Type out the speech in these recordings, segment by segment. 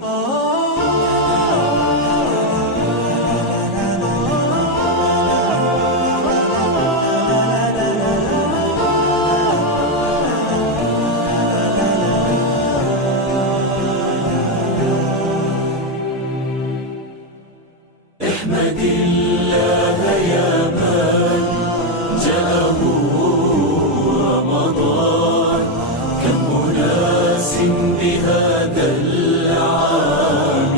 احمد الله يا من جاءه رمضان، كم أناس بهذا العام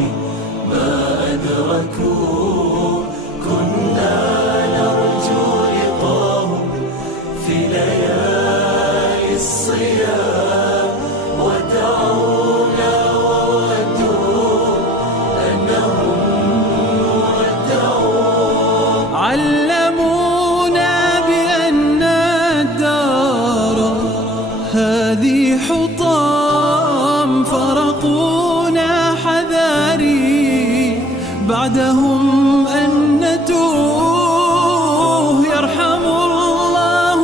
ما أدركوا، كنا نرجو لقاهم في ليالي الصيام، ودعونا وودوا أنهم علمونا بأن الدار هذه حطام، فرقونا حذاري بعدهم أن نتوه، يرحم الله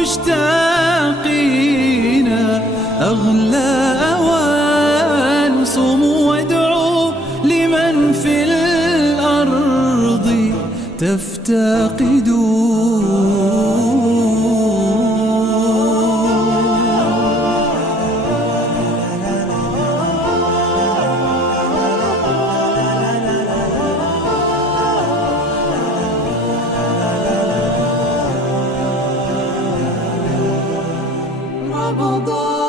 مشتاقين أغلى أوان، صوموا وادعوا لمن في الأرض تفتقدون. رمضان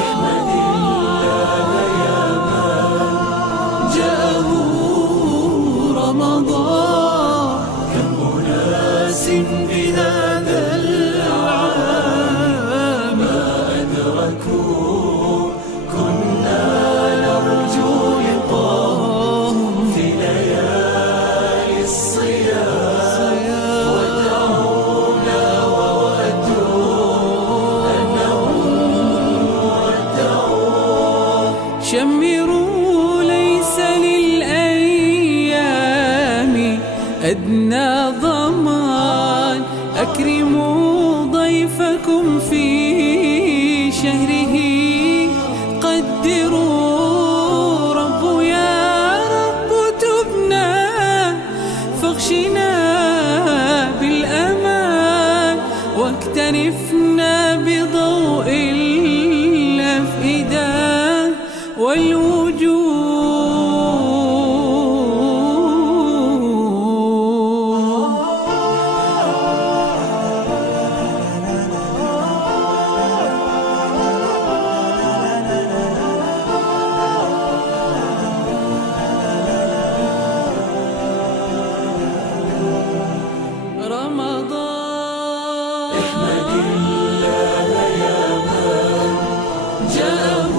احمد الله يا من جاءه رمضان، كم أناس بهذا العام ما أدركوا، كنا نرجو لقاهم في ليالي الصيام، ودعونا وودوا أنهم ودعوا. شمروا ليس للأيام أدنى ضمان، أكرموا ضيفكم في شهره، قدروا رب يا رب تبنا، فاغشنا بالأمان، واكتنفنا بضوء الأفئدة والوجوه. رمضان احمد الله يا من جاءه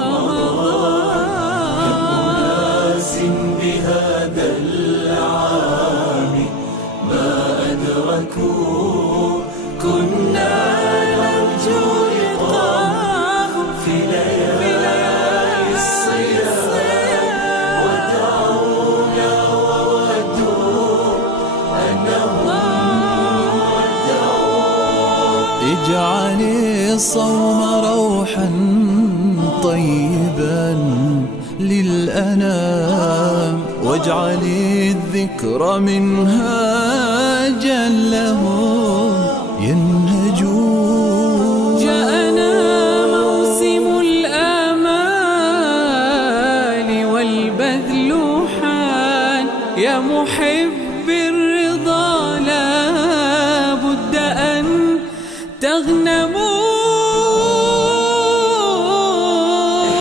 رمضان، كم أناس بهذا العام ما أدركوا، كنا نرجو لقاهم في ليالي الصيام، ودعونا وودوا أنهم ودعوا. اجعل الصوم روحا طيبا للأنام، واجعل الذكر منهاجا لهم ينهجون. جاءنا موسم الآمال والبذل حان، يا محب الرضا لا بد أن تغنموا.